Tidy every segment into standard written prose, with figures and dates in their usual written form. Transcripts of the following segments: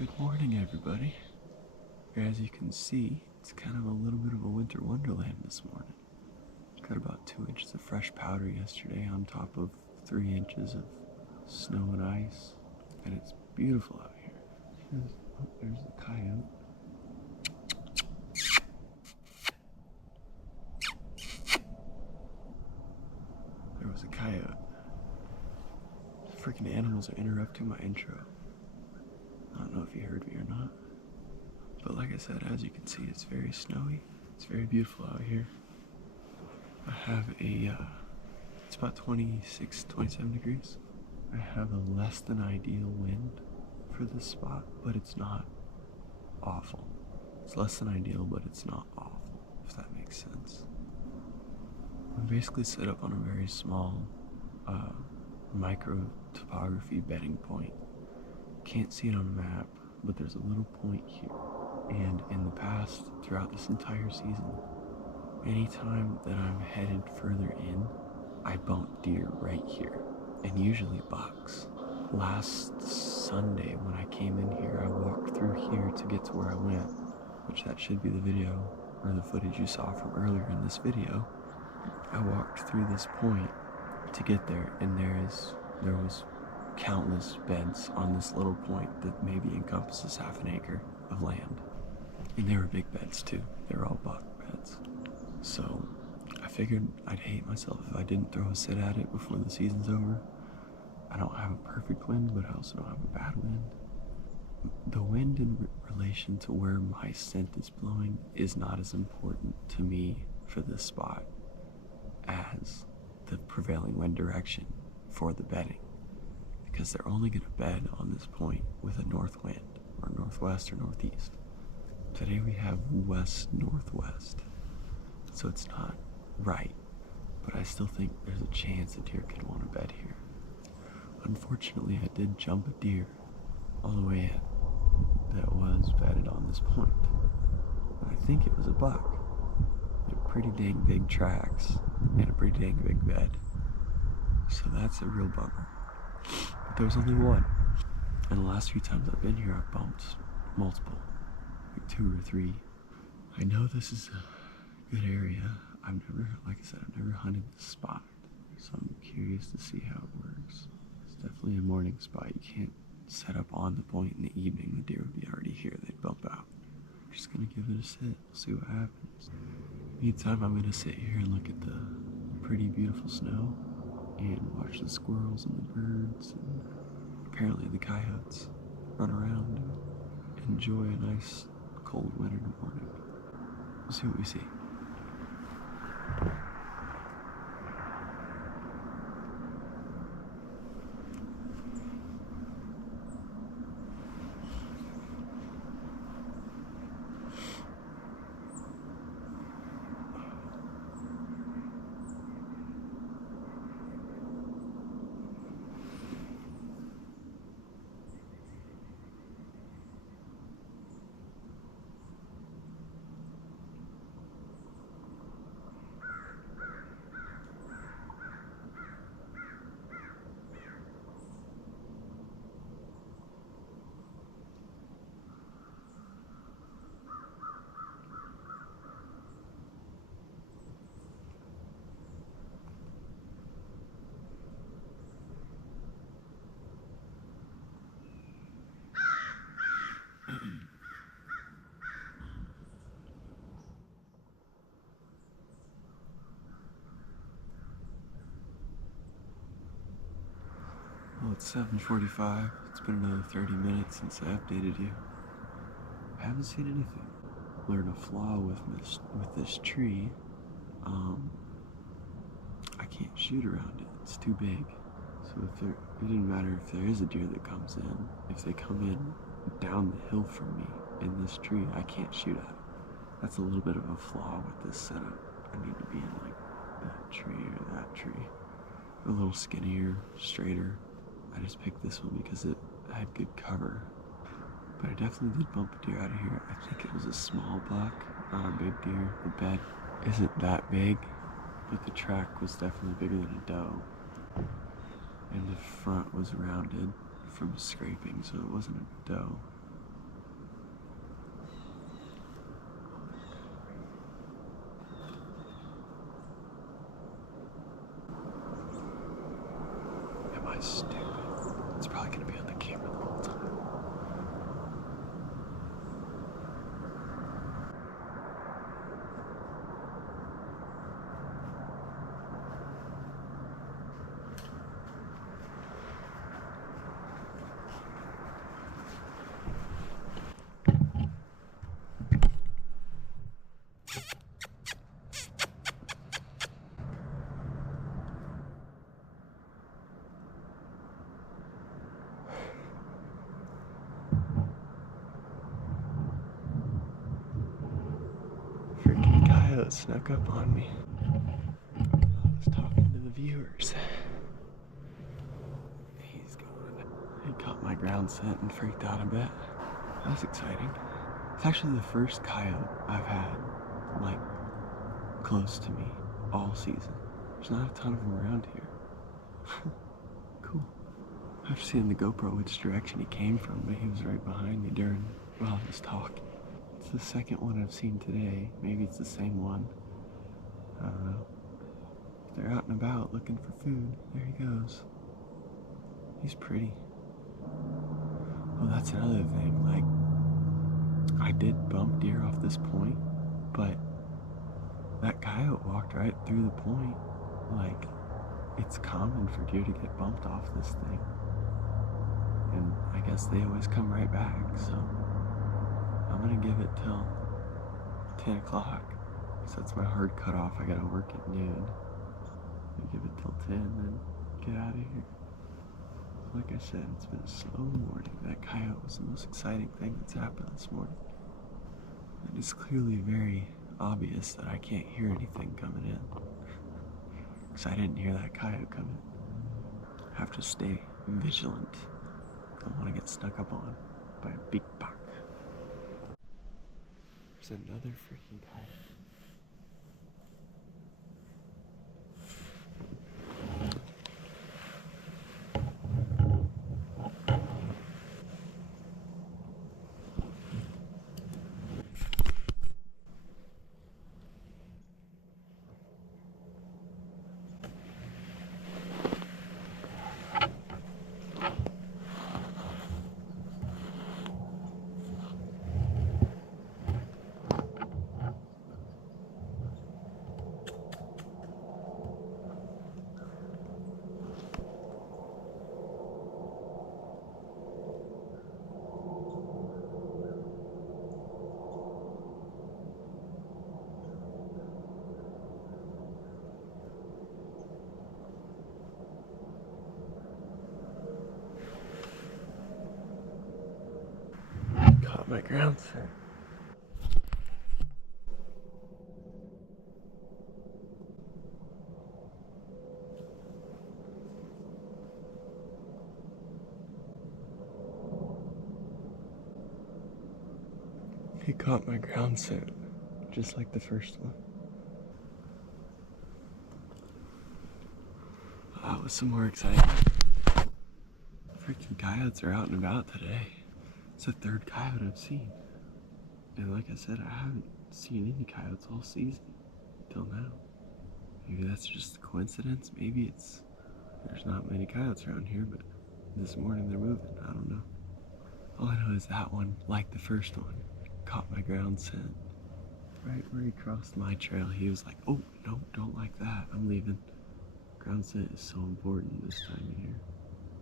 Good morning, everybody. As you can see, it's kind of a little bit of a winter wonderland this morning. Got about 2 inches of fresh powder yesterday on top of 3 inches of snow and ice, and it's beautiful out here. There's the coyote. There was a coyote. Freaking animals are interrupting my intro. I don't know if you heard me or not. But like I said, as you can see, it's very snowy. It's very beautiful out here. I have it's about 26, 27 degrees. I have a less than ideal wind for this spot, but it's not awful. It's less than ideal, but it's not awful, if that makes sense. I'm basically set up on a very small micro topography bedding point. Can't see it on a map, but there's a little point here. And in the past, throughout this entire season, anytime that I'm headed further in, I bump deer right here, and usually bucks. Last Sunday when I came in here, I walked through here to get to where I went, which that should be the video, or the footage you saw from earlier in this video. I walked through this point to get there, and there was countless beds on this little point that maybe encompasses half an acre of land. And they were big beds too. They were all buck beds. So I figured I'd hate myself if I didn't throw a sit at it before the season's over. I don't have a perfect wind, but I also don't have a bad wind. The wind in relation to where my scent is blowing is not as important to me for this spot as the prevailing wind direction for the bedding, because they're only going to bed on this point with a north wind, or northwest or northeast. Today we have west-northwest, so it's not right, but I still think there's a chance a deer could want to bed here. Unfortunately, I did jump a deer all the way in that was bedded on this point. I think it was a buck. It had pretty dang big tracks and a pretty dang big bed, so that's a real bummer. But there was only one, and the last few times I've been here, I've bumped multiple. Like 2 or 3. I know this is a good area. Like I said, I've never hunted this spot, so I'm curious to see how it works. It's definitely a morning spot. You can't set up on the point in the evening. The deer would be already here. They'd bump out. I'm just gonna give it a sit. We'll see what happens. Meantime, I'm gonna sit here and look at the pretty beautiful snow and watch the squirrels and the birds and apparently the coyotes run around and enjoy a nice cold winter morning. We'll see what we see. Well, it's 7:45. It's been another 30 minutes since I updated you. I haven't seen anything. Learned a flaw with this tree. I can't shoot around it. It's too big. So it didn't matter if there is a deer that comes in. If they come in down the hill from me in this tree, I can't shoot at it. That's a little bit of a flaw with this setup. I need to be in like that tree or that tree. A little skinnier, straighter. I just picked this one because it had good cover. But I definitely did bump a deer out of here. I think it was a small buck, not a big deer. The bed isn't that big, but the track was definitely bigger than a doe. And the front was rounded from scraping, so it wasn't a doe. coyote snuck up on me. I was talking to the viewers. He's gone. He caught my ground scent and freaked out a bit. That was exciting. It's actually the first coyote I've had, like, close to me all season. There's not a ton of them around here. Cool. I've seen the GoPro which direction he came from, but he was right behind me while I was talking. It's the second one I've seen today. Maybe it's the same one. I don't know. If they're out and about looking for food, there he goes. He's pretty. Well, that's another thing. Like, I did bump deer off this point, but that coyote walked right through the point. Like, it's common for deer to get bumped off this thing. And I guess they always come right back, so I'm gonna give it till 10 o'clock. So that's my hard cutoff. I gotta work at noon. I give it till 10, then get out of here. Like I said, it's been a slow morning. That coyote was the most exciting thing that's happened this morning. It is clearly very obvious that I can't hear anything coming in. Because I didn't hear that coyote coming. I have to stay vigilant. Don't want to get snuck up on by a big buck. There's another freaking coyote. Caught my ground scent. He caught my ground scent, just like the first one. That was some more exciting. Freaking coyotes are out and about today. It's the third coyote I've seen. And like I said, I haven't seen any coyotes all season till now. Maybe that's just a coincidence. Maybe there's not many coyotes around here, but this morning they're moving. I don't know. All I know is that one, like the first one, caught my ground scent. Right where he crossed my trail, he was like, oh, no, don't like that. I'm leaving. Ground scent is so important this time of year.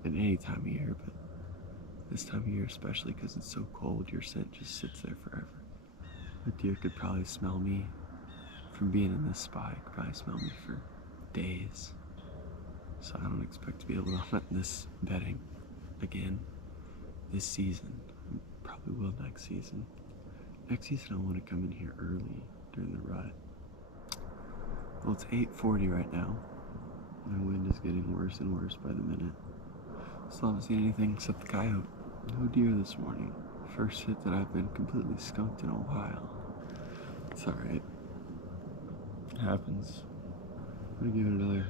And any time of year, but this time of year especially because it's so cold, your scent just sits there forever. A deer could probably smell me from being in this spot. It could probably smell me for days. So I don't expect to be able to hunt this bedding again this season. Probably will next season. Next season I want to come in here early during the rut. Well, it's 8:40 right now. My wind is getting worse and worse by the minute. Still haven't seen anything except the coyote. No deer this morning. First hit that I've been completely skunked in a while. It's alright. It happens. I'm gonna give it another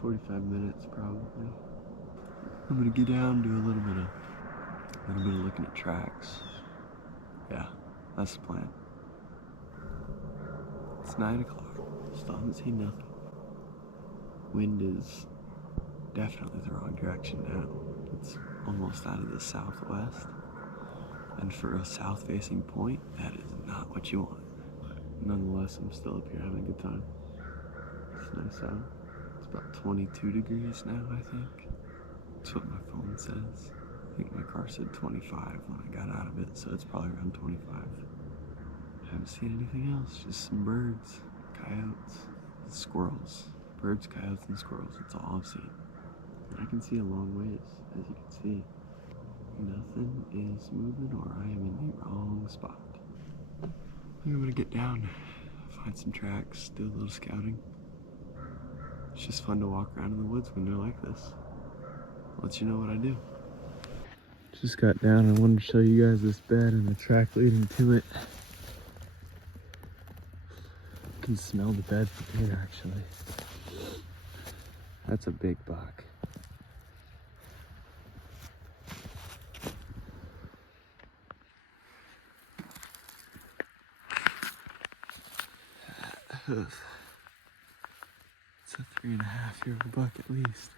45 minutes probably. I'm gonna get down and do a little bit of looking at tracks. Yeah, that's the plan. It's 9 o'clock. Still haven't seen nothing. Wind is definitely the wrong direction now. It's almost out of the southwest. And for a south-facing point, that is not what you want. Nonetheless, I'm still up here having a good time. It's nice out. It's about 22 degrees now, I think. That's what my phone says. I think my car said 25 when I got out of it, so it's probably around 25. Haven't seen anything else, just some birds, coyotes, squirrels. Birds, coyotes, and squirrels, that's all I've seen. And I can see a long ways, as you can see. Nothing is moving or I am in the wrong spot. I think I'm gonna get down, find some tracks, do a little scouting. It's just fun to walk around in the woods when they're like this. I'll let you know what I do. Just got down and wanted to show you guys this bed and the track leading to it. You can smell the bed from here actually. That's a big buck. Hoof. It's a 3.5-year-old buck at least.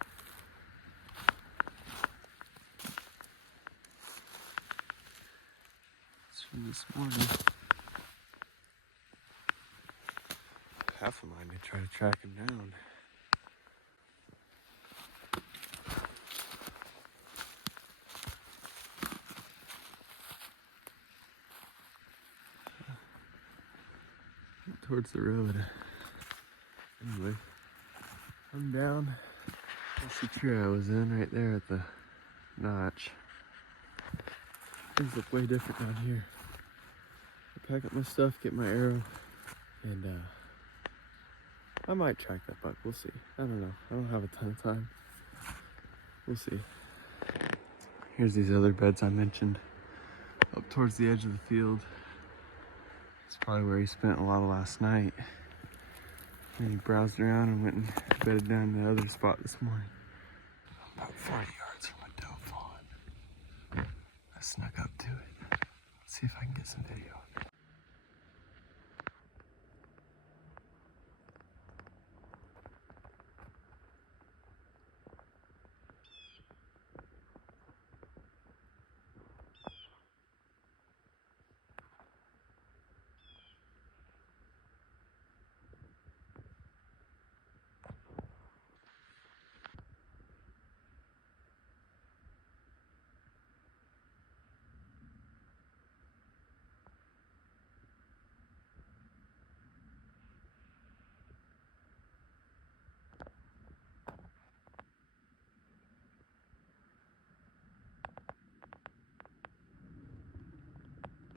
It's from this morning. Half of mine to try to track him down. Towards the road. Anyway, I'm down. That's the tree I was in right there at the notch. Things look way different down here. I pack up my stuff, get my arrow, and I might track that buck. We'll see. I don't know. I don't have a ton of time. We'll see. Here's these other beds I mentioned up towards the edge of the field. It's probably where he spent a lot of last night. And he browsed around and went and bedded down in the other spot this morning. I'm about 40 yards from a doe fawn. I snuck up to it. Let's see if I can get some video.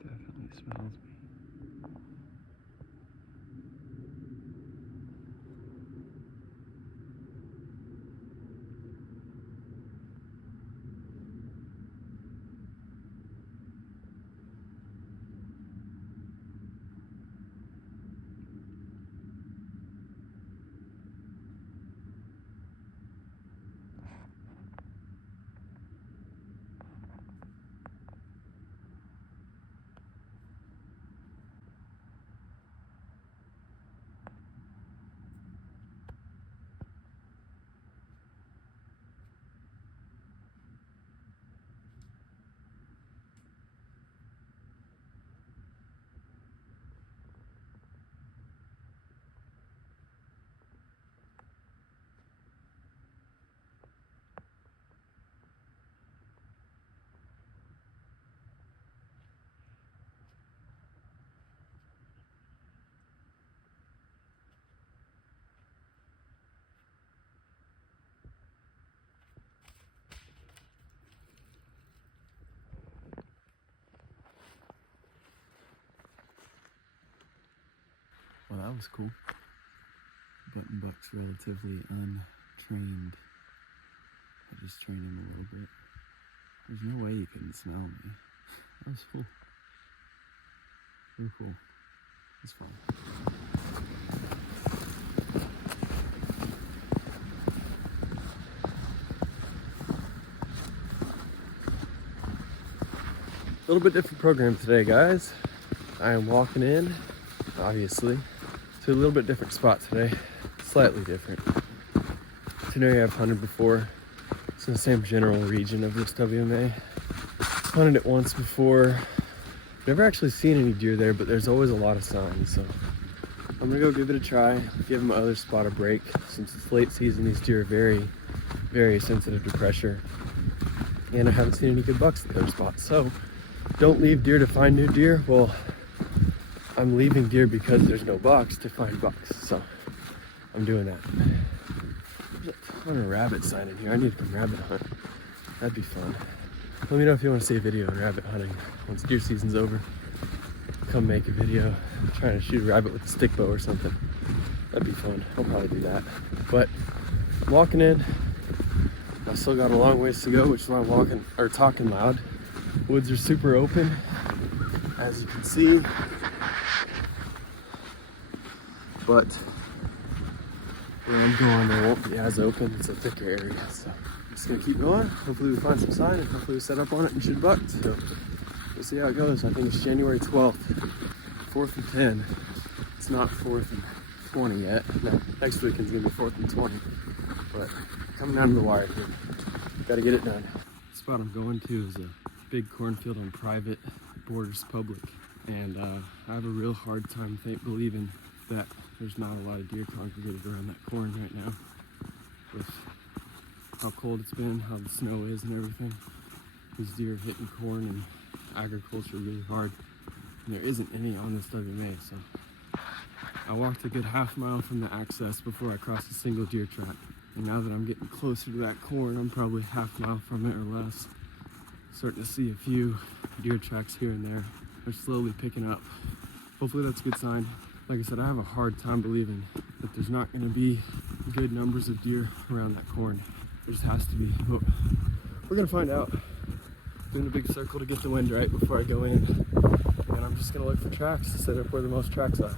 Definitely smells me. Well, that was cool. Button buck's relatively untrained. I just trained him a little bit. There's no way you couldn't smell me. That was cool. Really cool. It's fun. A little bit different program today, guys. I am walking in, obviously, to a little bit different spot today. Slightly different. It's an area I've hunted before. It's in the same general region of this WMA. Hunted it once before. Never actually seen any deer there, but there's always a lot of signs, so I'm gonna go give it a try, give my other spot a break. Since it's late season, these deer are very, very sensitive to pressure. And I haven't seen any good bucks at the other spots, so don't leave deer to find new deer. Well, I'm leaving deer because there's no bucks to find bucks, so I'm doing that. There's a ton of rabbit sign in here. I need to come rabbit hunt. That'd be fun. Let me know if you want to see a video on rabbit hunting once deer season's over. come make a video trying to shoot a rabbit with a stick bow or something. That'd be fun. I'll probably do that. But I'm walking in. I still got a long ways to go, which is why I'm walking or talking loud. Woods are super open, as you can see. But where I'm going, they won't be as open. It's a thicker area, so I'm just gonna keep going. Hopefully we find some sign, and hopefully we set up on it and shoot a buck. So we'll see how it goes. I think it's January 12th, 4th and 10. It's not 4th and 20 yet. No, next weekend's gonna be 4th and 20. But coming down to the wire here. Gotta get it done. The spot I'm going to is a big cornfield on private, borders public. And I have a real hard time believing that there's not a lot of deer congregated around that corn right now. With how cold it's been, how the snow is and everything. These deer are hitting corn and agriculture really hard. And there isn't any on this WMA, so I walked a good half mile from the access before I crossed a single deer track. And now that I'm getting closer to that corn, I'm probably half mile from it or less. Starting to see a few deer tracks here and there. They're slowly picking up. Hopefully that's a good sign. Like I said, I have a hard time believing that there's not going to be good numbers of deer around that corn. There just has to be. But we're going to find out. Doing a big circle to get the wind right before I go in. And I'm just going to look for tracks to set up where the most tracks are.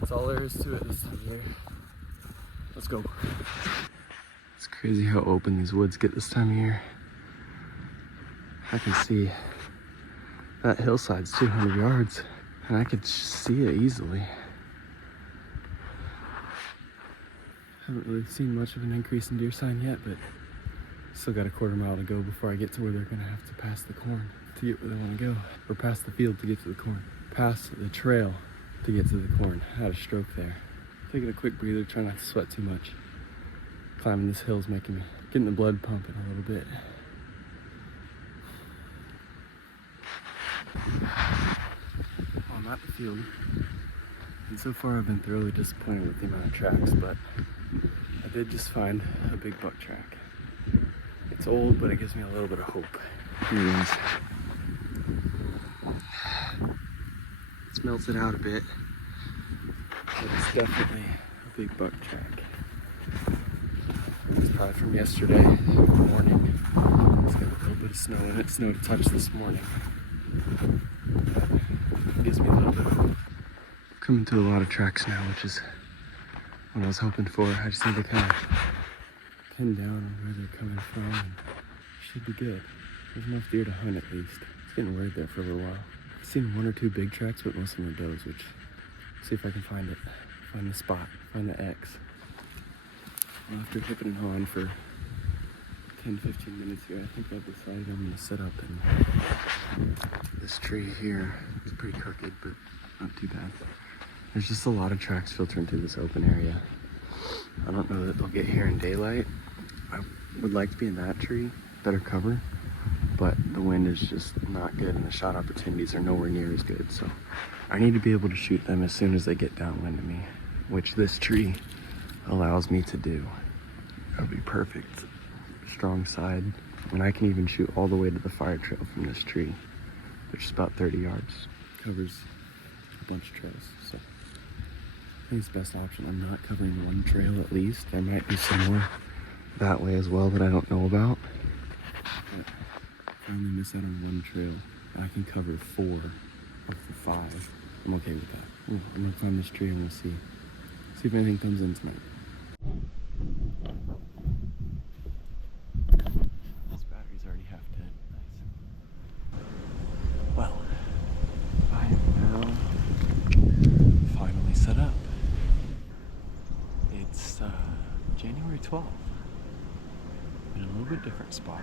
That's all there is to it this time of year. Let's go. It's crazy how open these woods get this time of year. I can see that hillside's 200 yards, and I could see it easily. Haven't really seen much of an increase in deer sign yet, but still got a quarter mile to go before I get to where they're gonna have to pass the corn to get where they wanna go. Or past the field to get to the corn. Past the trail to get to the corn. I had a stroke there. Taking a quick breather, trying not to sweat too much. Climbing this hill's making me, getting the blood pumping a little bit. I'm at the field, and so far I've been thoroughly disappointed with the amount of tracks, but I did just find a big buck track. It's old, but it gives me a little bit of hope. Here it is. It's melted out a bit, but it's definitely a big buck track. It's probably from yesterday morning. It's got a little bit of snow in it. Snow to touch this morning. It gives me a little bit of hope. Coming to a lot of tracks now, which is what I was hoping for. I just need to kind of pin down on where they're coming from, and should be good. There's enough deer to hunt at least. It's getting weird there for a little while. I've seen one or two big tracks, but most of them are does, which, see if I can find it. Find the spot, find the X. After hipping and hawing for 10-15 minutes here, I think I've decided I'm gonna set up in this tree here. It's pretty crooked, but not too bad. There's just a lot of tracks filtering through this open area. I don't know that they'll get here in daylight. I would like to be in that tree, better cover, but the wind is just not good and the shot opportunities are nowhere near as good. So I need to be able to shoot them as soon as they get downwind of me, which this tree allows me to do. That'll be perfect. Strong side, and I can even shoot all the way to the fire trail from this tree, which is about 30 yards. Covers a bunch of trails, so I think it's the best option. I'm not covering one trail at least. There might be some more that way as well that I don't know about. But if I only miss out on one trail, I can cover 4 of the 5. I'm okay with that. Ooh, I'm gonna climb this tree and we'll see if anything comes in tonight. This battery's already half dead. Nice. Well, I am now finally set up. It's January 12th in a little bit different spot.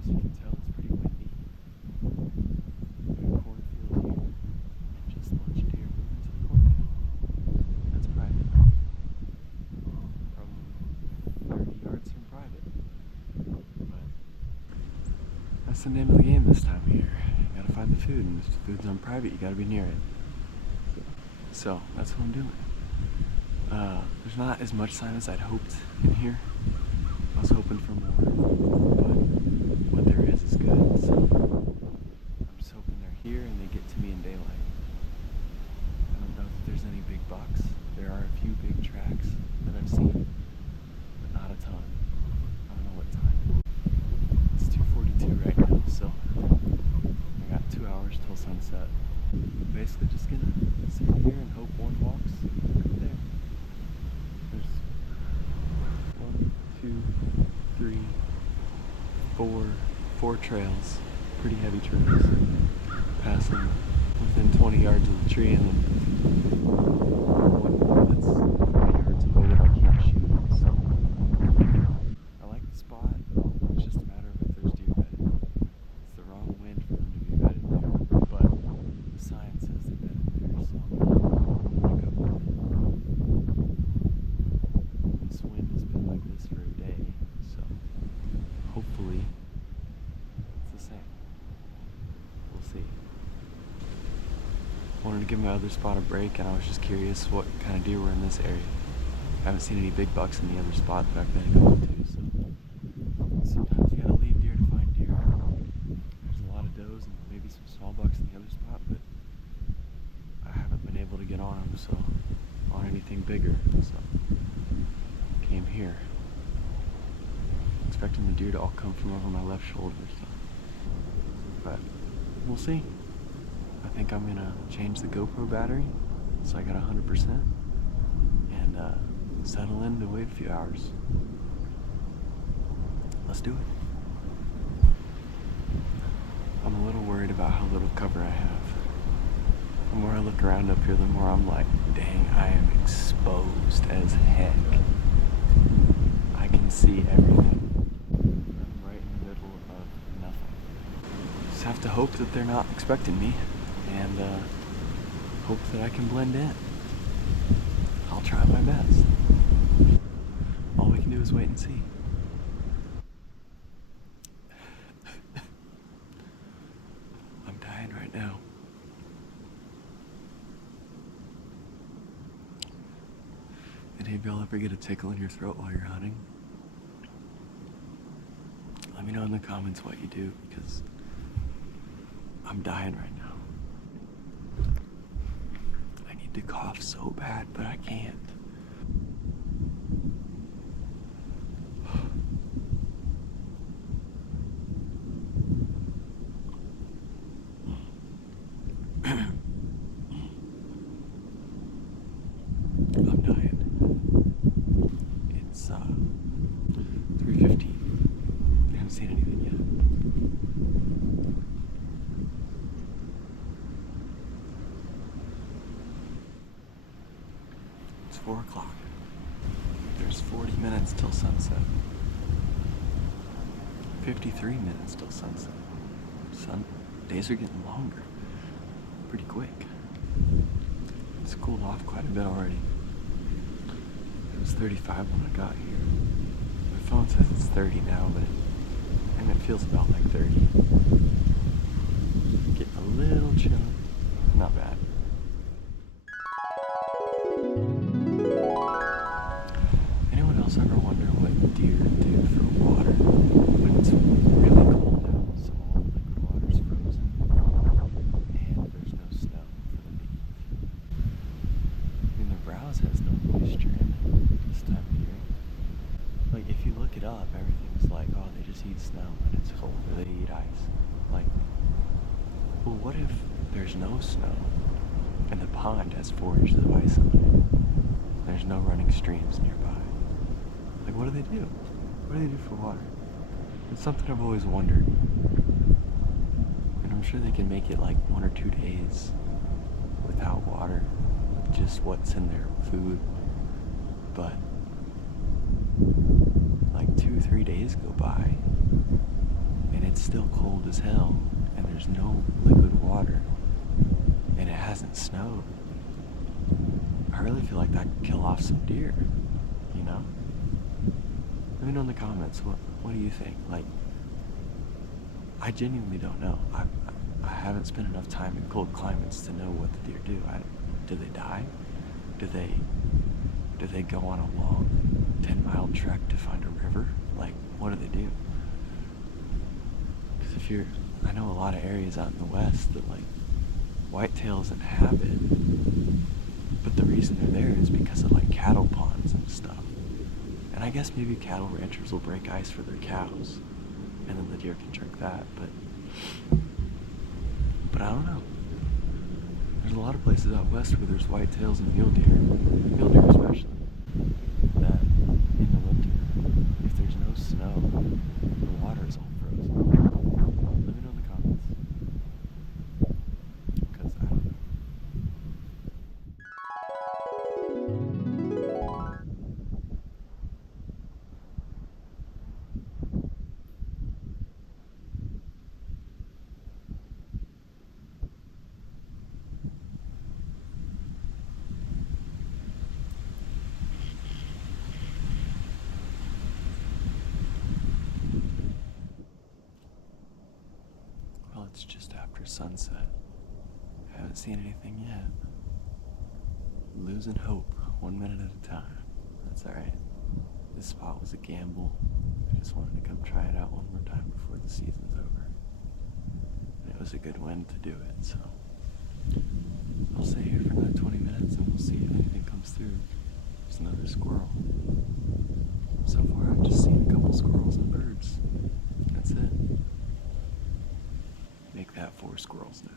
As you can tell, it's pretty windy. Got a cornfield here. Just a bunch of deer moving to the cornfield. That's private. From 30 yards from private. But that's the name of the game this time of year. You gotta find the food, and if the food's on private, you gotta be near it. So that's what I'm doing. There's not as much sign as I'd hoped in here. I was hoping for more, but what there is good. So I'm just hoping they're here bucks. There are a few big tracks that I've seen, but not a ton. I don't know what time. It's 2:42 right now, so I got 2 hours till sunset. Basically just gonna sit here and hope one walks right there. There's 1, 2, 3, 4 trails, pretty heavy trails, passing within 20 yards of the tree, and then one more that's 40 yards away that I can't shoot. So I like the spot. It's just a matter of if there's deer bedded. It's the wrong wind for them to be bedded there, but the sign says they're bedded there, so I'm gonna go with it. This wind has been like this for a day, so hopefully it's the same. We'll see. Wanted to give my other spot a break, and I was just curious what kind of deer were in this area. I haven't seen any big bucks in the other spot that I've been going to, so sometimes you gotta leave deer to find deer. There's a lot of does and maybe some small bucks in the other spot, but I haven't been able to get on them, so on anything bigger, so came here. Expecting the deer to all come from over my left shoulder, so. But we'll see. I think I'm gonna change the GoPro battery so I got 100% and settle in to wait a few hours. Let's do it. I'm a little worried about how little cover I have. The more I look around up here, the more I'm like, dang, I am exposed as heck. I can see everything. I'm right in the middle of nothing. Just have to hope that they're not expecting me, and hope that I can blend in. I'll try my best. All we can do is wait and see. I'm dying right now. Did any of y'all ever get a tickle in your throat while you're hunting? Let me know in the comments what you do, because I'm dying right now. I need to cough so bad, but I can't. I'm dying. It's 3:15. I haven't seen anything yet. It's 4 o'clock. There's 40 minutes till sunset. 53 minutes till sunset. Days are getting longer. Pretty quick. It's cooled off quite a bit already. It was 35 when I got here. My phone says it's 30 now, but it feels about like 30. Getting a little chilly. Not bad. Anyone else ever wonder what deer do for water when it's really cold out, so all the liquid water's frozen and there's no snow for them to eat? I mean, the browse has no moisture in it this time of year. Like, if you look it up, everything's like, oh, they just eat snow when it's cold, or they eat ice. Like, well, what if there's no snow and the pond has 4 inches of ice on it? There's no running streams nearby. Like, what do they do? What do they do for water? It's something I've always wondered. And I'm sure they can make it like 1 or 2 days without water, with just what's in their food. But like 2 or 3 days go by and it's still cold as hell and there's no liquid water and it hasn't snowed. I really feel like that could kill off some deer, you know? Let me know in the comments, what do you think? Like, I genuinely don't know. I haven't spent enough time in cold climates to know what the deer do. Do they die? Do they go on a long 10-mile trek to find a river? Like, what do they do? Because I know a lot of areas out in the west that like whitetails inhabit, But the reason they're there is because of like cattle ponds and stuff. And I guess maybe cattle ranchers will break ice for their cows, and then the deer can drink that, but I don't know. There's a lot of places out west where there's whitetails and mule deer especially, that in the winter, if there's no snow, the water is all frozen. Let me know in the comments, because I don't know. Well, it's just after sunset. I haven't seen anything yet. Losing hope, 1 minute at a time. That's alright. This spot was a gamble. I just wanted to come try it out one more time before the season's over. And it was a good wind to do it, so I'll stay here for another 20 minutes and we'll see if anything comes through. There's another squirrel. So far I've just seen a couple squirrels and birds. That's it. Make that 4 squirrels now.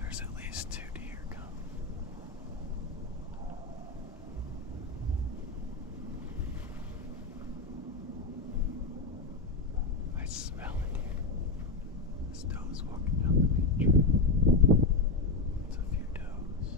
There's at least 2 deer coming. I smell a deer. This doe is walking down the main trail. It's a few does.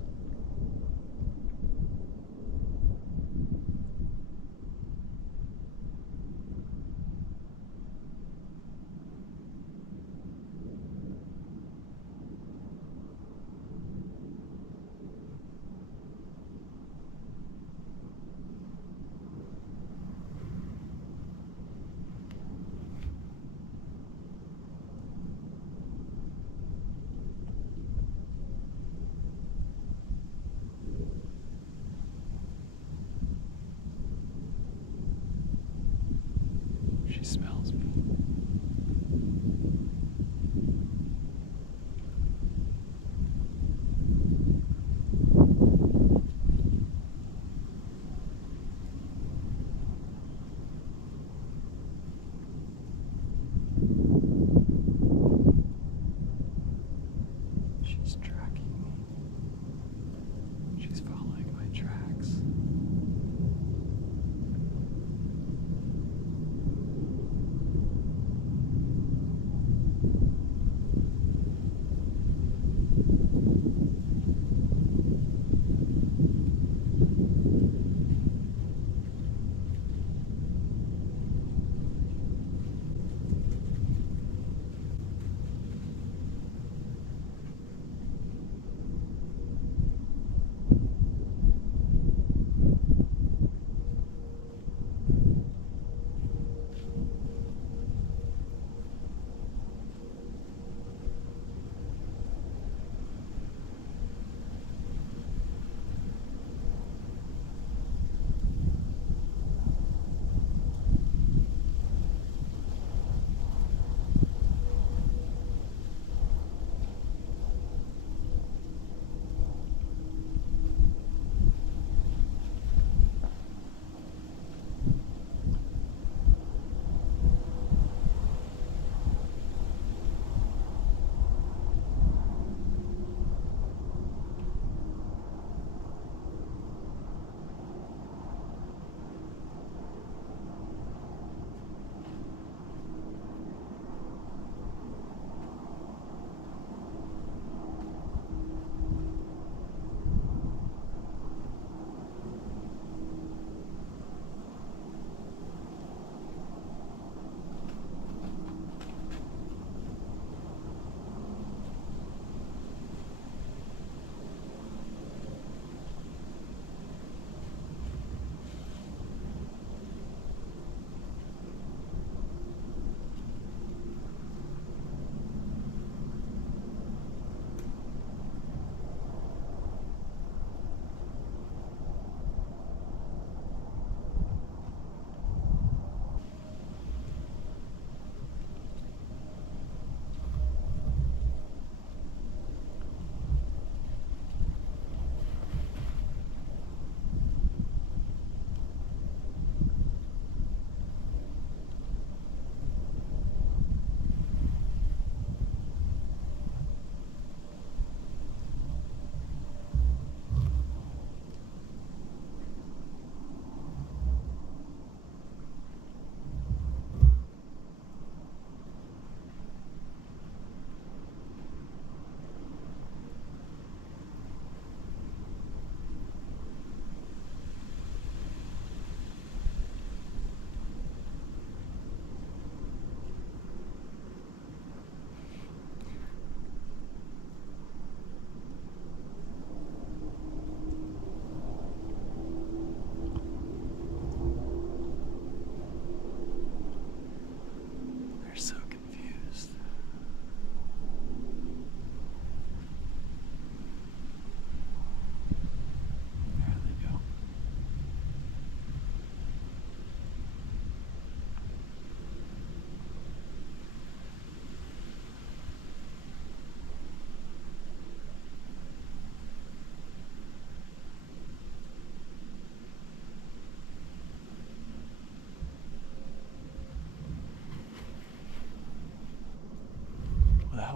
She smells me. She's tracking me. She's following my tracks.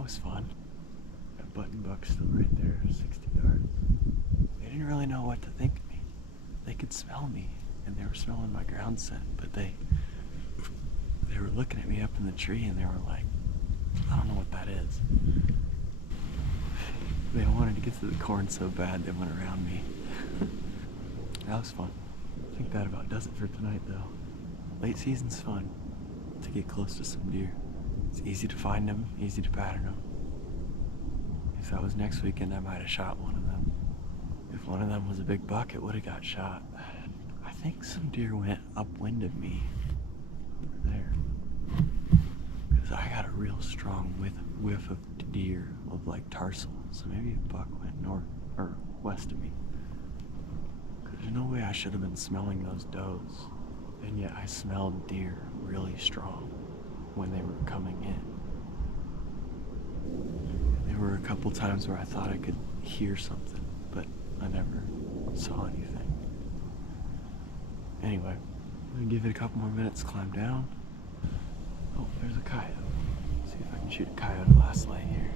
was fun. That button buck's still right there, 60 yards. They didn't really know what to think of me. They could smell me, and they were smelling my ground scent, but they were looking at me up in the tree, and they were like, I don't know what that is. They wanted to get to the corn so bad they went around me. That was fun. I think that about does it for tonight, though. Late season's fun to get close to some deer. It's easy to find them, easy to pattern them. If that was next weekend, I might have shot one of them. If one of them was a big buck, it would have got shot. I think some deer went upwind of me over there. Because I got a real strong whiff of deer of like tarsal. So maybe a buck went north or west of me. Because there's no way I should have been smelling those does. And yet I smelled deer really strong when they were coming in. And there were a couple times where I thought I could hear something, but I never saw anything. Anyway, I'm gonna give it a couple more minutes, climb down. Oh, there's a coyote. See if I can shoot a coyote last light here.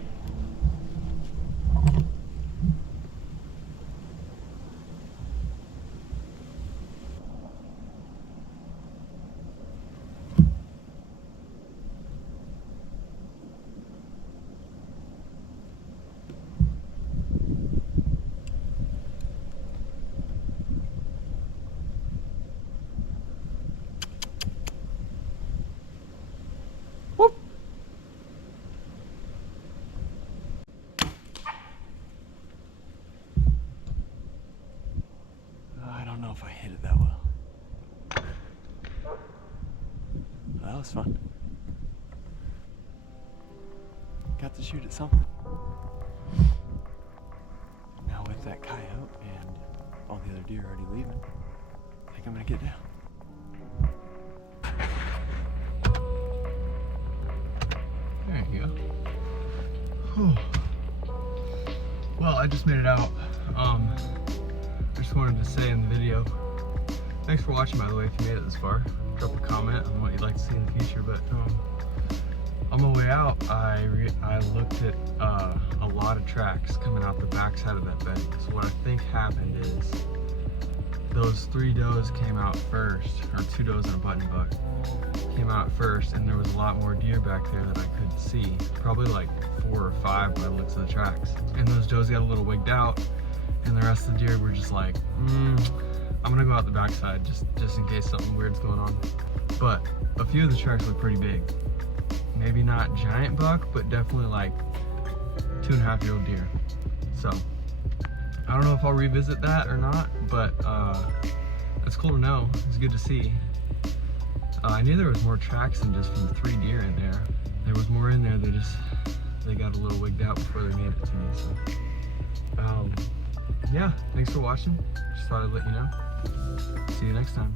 Whoop! I don't know if I hit it that well. That was fun. Got to shoot at something. Now with that coyote and all the other deer already leaving, I think I'm gonna get down. There you go. Whew. Well, I just made it out. I just wanted to say in the video, thanks for watching, by the way, if you made it this far. Drop a comment on what you'd like to see in the future, but on my way out, I looked at a lot of tracks coming out the backside of that bed. So what I think happened is those 3 does came out first, or 2 does and a button buck came out first, and there was a lot more deer back there that I could see, probably like 4 or 5 by the looks of the tracks. And those does got a little wigged out, and the rest of the deer were just like, I'm gonna go out the backside just in case something weird's going on. But a few of the tracks look pretty big. Maybe not giant buck, but definitely like 2.5-year-old deer. So I don't know if I'll revisit that or not, but it's cool to know. It's good to see. I knew there was more tracks than just from 3 deer in there. There was more in there. They got a little wigged out before they made it to me. So yeah, thanks for watching. Just thought I'd let you know. See you next time.